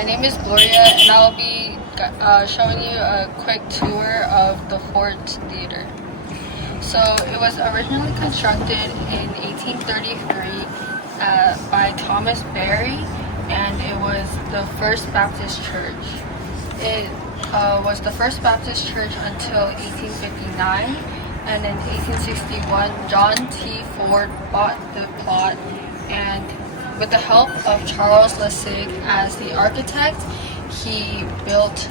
My name is Gloria, and I'll be showing you a quick tour of the Ford Theater. So it was originally constructed in 1833 by Thomas Berry, and it was the First Baptist Church. It was the First Baptist Church until 1859, and in 1861, John T. Ford bought the plot, and with the help of Charles Lessig as the architect, he built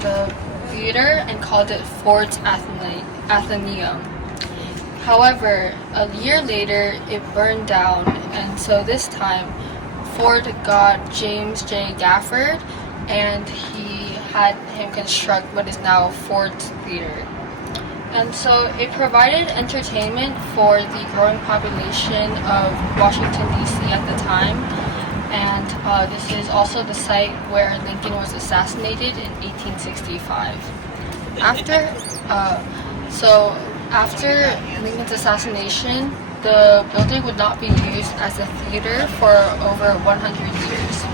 the theater and called it Ford's Athenaeum. However, a year later, it burned down, and so this time, Ford got James J. Gafford, and he had him construct what is now Ford's Theater. And so it provided entertainment for the growing population of Washington, D.C. at the time. And this is also the site where Lincoln was assassinated in 1865. After Lincoln's assassination, the building would not be used as a theater for over 100 years.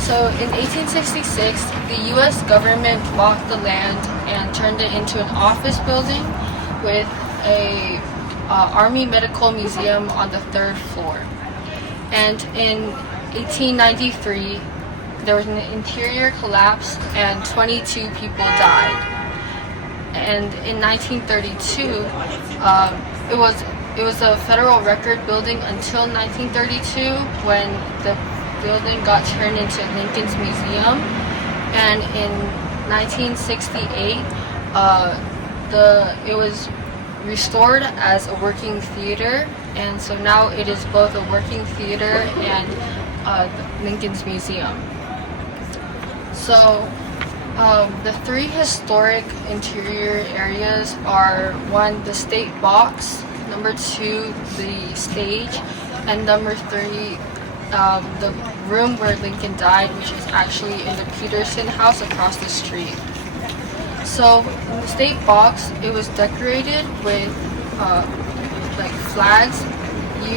So in 1866, the U.S. government bought the land and turned it into an office building with a Army Medical Museum on the third floor. And in 1893, there was an interior collapse and 22 people died. And in 1932, it was a federal record building until 1932 when the building got turned into Lincoln's Museum, and in 1968 it was restored as a working theater, and so now it is both a working theater and Lincoln's Museum. So the three historic interior areas are: one, the State Box; number two, the stage; and number three, the room where Lincoln died, which is actually in the Peterson House across the street. So in the State Box, it was decorated with flags,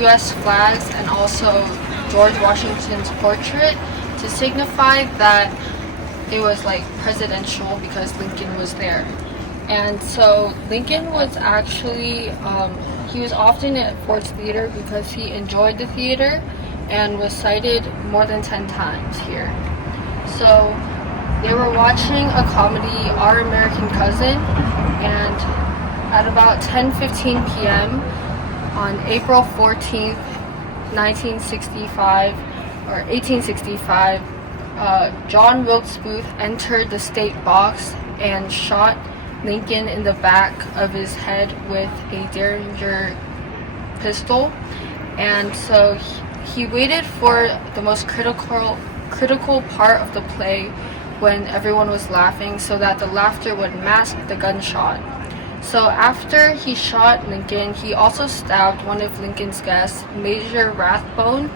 U.S. flags, and also George Washington's portrait to signify that it was presidential because Lincoln was there. And so Lincoln was actually, he was often at Ford's Theater because he enjoyed the theater and was cited more than 10 times here. So they were watching a comedy, Our American Cousin, and at about 10:15 p.m. on April 14th, 1865, John Wilkes Booth entered the State Box and shot Lincoln in the back of his head with a Derringer pistol. And so he waited for the most critical part of the play when everyone was laughing so that the laughter would mask the gunshot. So after he shot Lincoln, he also stabbed one of Lincoln's guests, Major Rathbone,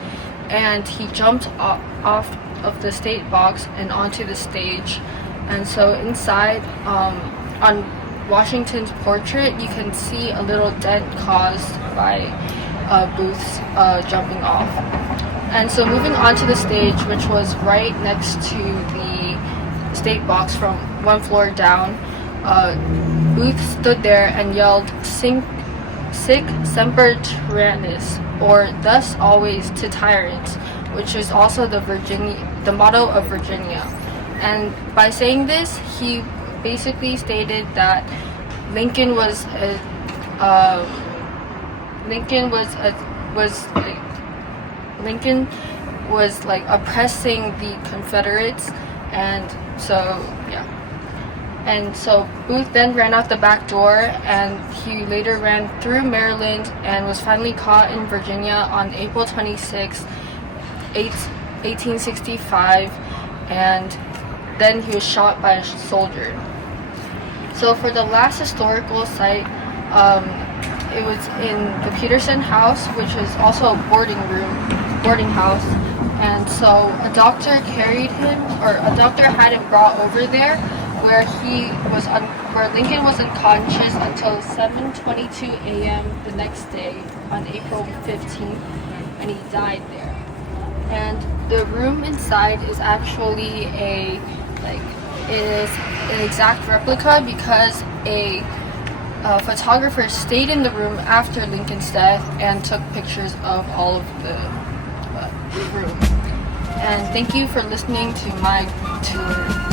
and he jumped off of the State Box and onto the stage. And so inside, on Washington's portrait, you can see a little dent caused by Booth's jumping off. And so moving on to the stage, which was right next to the State Box from one floor down, Booth stood there and yelled, Sic semper tyrannis, or thus always to tyrants, which is also the motto of Virginia. And by saying this, he basically stated that Lincoln was oppressing the Confederates, and so yeah. And so Booth then ran out the back door, and he later ran through Maryland and was finally caught in Virginia on April 26, 1865, and then he was shot by a soldier. So for the last historical site, it was in the Peterson House, which is also a boarding house. And so a doctor had him brought over there, where Lincoln was unconscious until 7:22 a.m. the next day on April 15th, and he died there. And the room inside is actually it is an exact replica because a photographer stayed in the room after Lincoln's death and took pictures of all of the room. And thank you for listening to my tour.